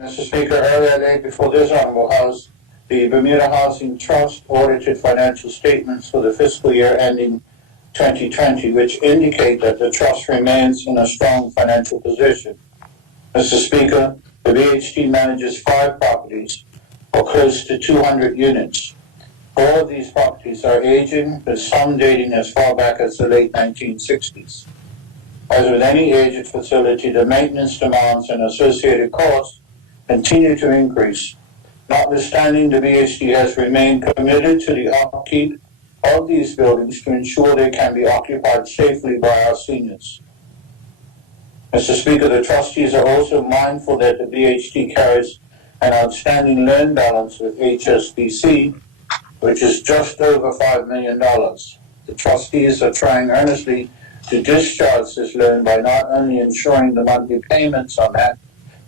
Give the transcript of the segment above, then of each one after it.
Mr. Speaker, earlier laid before this Honorable House the Bermuda Housing Trust audited financial statements for the fiscal year ending 2020, which indicate that the trust remains in a strong financial position. Mr. Speaker, the BHT manages 5 properties, or close to 200 units. All of these properties are aging, with some dating as far back as the late 1960s. As with any aged facility, the maintenance demands and associated costs continue to increase. Notwithstanding, the BHT has remained committed to the upkeep of these buildings to ensure they can be occupied safely by our seniors. Mr. Speaker, the trustees are also mindful that the BHT carries an outstanding loan balance with HSBC, which is just over $5 million. The trustees are trying earnestly to discharge this loan by not only ensuring the monthly payments on that,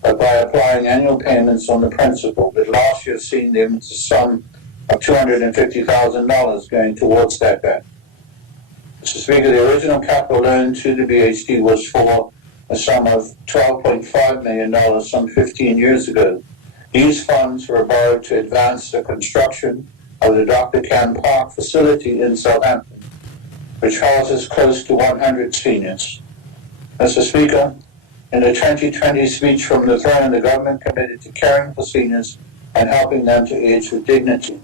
but by applying annual payments on the principal, with last year seeing them to sum of $250,000 going towards that debt. Mr. Speaker, the original capital loan to the BHT was for a sum of $12.5 million some 15 years ago. These funds were borrowed to advance the construction of the Dr. Can Park facility in Southampton, which houses close to 100 seniors. Mr. Speaker, in the 2020 speech from the throne, the government committed to caring for seniors and helping them to age with dignity.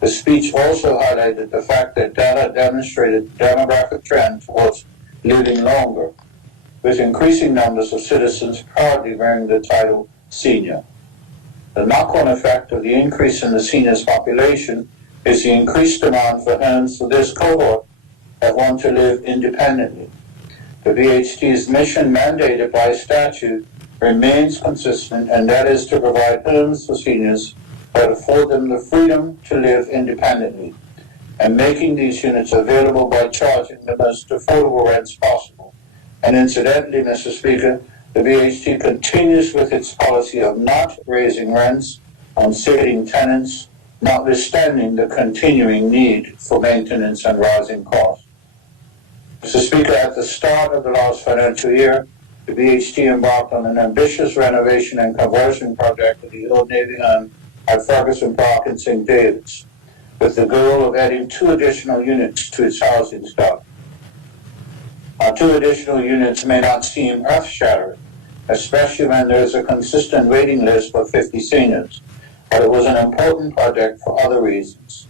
The speech also highlighted the fact that data demonstrated the demographic trend towards living longer, with increasing numbers of citizens proudly wearing the title senior. The knock-on effect of the increase in the seniors' population is the increased demand for homes for this cohort that want to live independently. The BHT's mission, mandated by statute, remains consistent, and that is to provide homes for seniors that afford them the freedom to live independently, and making these units available by charging the most affordable rents possible. And incidentally, Mr. Speaker, the BHT continues with its policy of not raising rents on sitting tenants, notwithstanding the continuing need for maintenance and rising costs. Mr. Speaker, at the start of the last financial year, the BHT embarked on an ambitious renovation and conversion project of the old Navy home at Ferguson Park in St. David's, with the goal of adding 2 additional units to its housing stock. Now, 2 additional units may not seem earth-shattering, especially when there is a consistent waiting list of 50 seniors, but it was an important project for other reasons.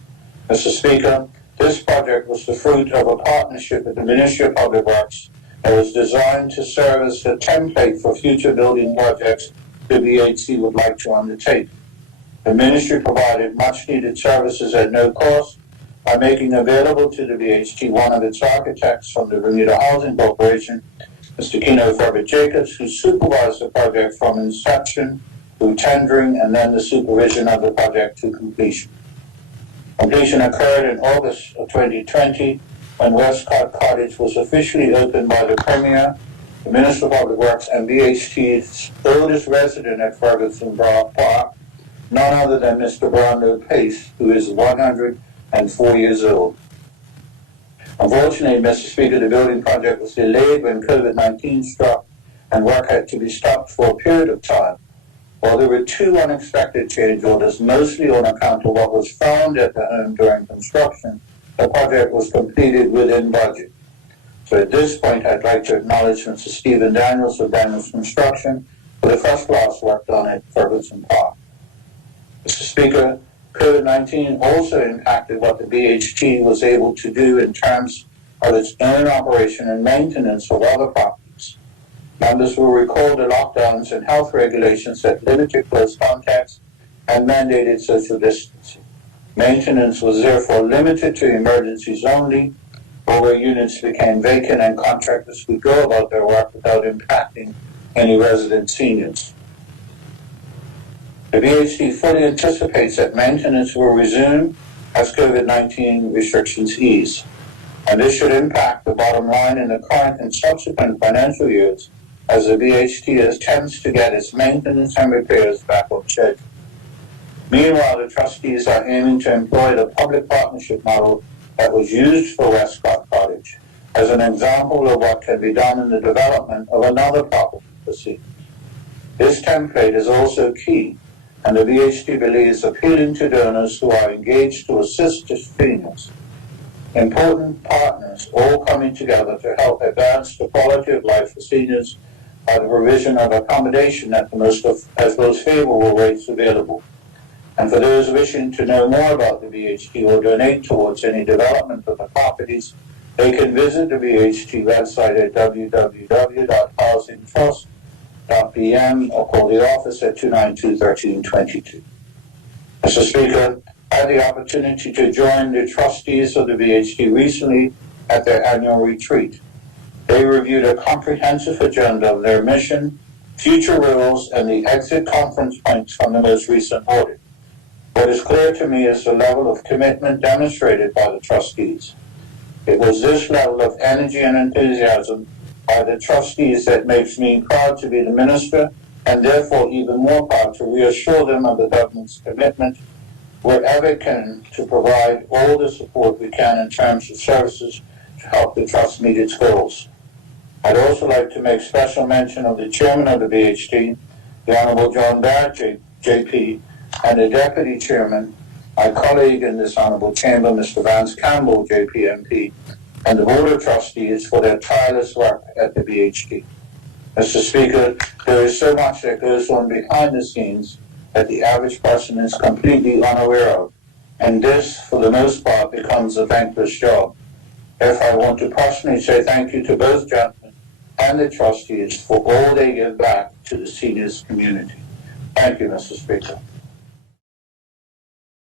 Mr. Speaker, this project was the fruit of a partnership with the Ministerial Public Works that was designed to serve as the template for future building projects the BHT would like to undertake. The Ministry provided much-needed services at no cost by making available to the BHT one of its architects from the Bermuda Housing Corporation, Mr. Kino Jacobs, who supervised the project from inception through tendering and then the supervision of the project to completion. Completion occurred in August of 2020 when Westcott Cottage was officially opened by the Premier, the Minister of Public Works, and BHT's oldest resident at Ferguson Park, none other than Mr. Brownlow Pace, who is 104 years old. Unfortunately, Mr. Speaker, the building project was delayed when COVID-19 struck and work had to be stopped for a period of time. While there were 2 unexpected change orders, mostly on account of what was found at the home during construction, the project was completed within budget. So at this point, I'd like to acknowledge Mr. Stephen Daniels of Daniels Construction for the first-class work done at Ferguson Park. Mr. Speaker, COVID-19 also impacted what the BHT was able to do in terms of its own operation and maintenance of other properties. Members will recall the lockdowns and health regulations that limited close contacts and mandated social distancing. Maintenance was therefore limited to emergencies only, or where units became vacant and contractors could go about their work without impacting any resident seniors. The BHT fully anticipates that maintenance will resume as COVID-19 restrictions ease, and this should impact the bottom line in the current and subsequent financial years as the BHT attempts to get its maintenance and repairs back on schedule. Meanwhile, the trustees are aiming to employ the public partnership model that was used for Westcott Cottage as an example of what can be done in the development of another property for seniors. This template is also key, and the VHT believes appealing to donors who are engaged to assist the seniors. Important partners all coming together to help advance the quality of life for seniors by the provision of accommodation at the most favorable rates available. And for those wishing to know more about the VHT or donate towards any development of the properties, they can visit the VHT website at www.housingtrust.bm or call the office at 292-1322. Mr. Speaker, I had the opportunity to join the trustees of the VHT recently at their annual retreat. They reviewed a comprehensive agenda of their mission, future rules, and the exit conference points from the most recent audit. What is clear to me is the level of commitment demonstrated by the trustees. It was this level of energy and enthusiasm by the trustees that makes me proud to be the minister, and therefore even more proud to reassure them of the government's commitment wherever it can to provide all the support we can in terms of services to help the trust meet its goals. I'd also like to make special mention of the chairman of the VHT, the Honorable John Barrett, JP, and the deputy chairman, my colleague in this honorable chamber, Mr. Vance Campbell, JP, and the board of trustees for their tireless work at the VHT. Mr. Speaker, there is so much that goes on behind the scenes that the average person is completely unaware of, and this, for the most part, becomes a thankless job. Therefore, I want to personally say thank you to both gentlemen and the trustees for all they give back to the seniors community. Thank you, Mr. Speaker.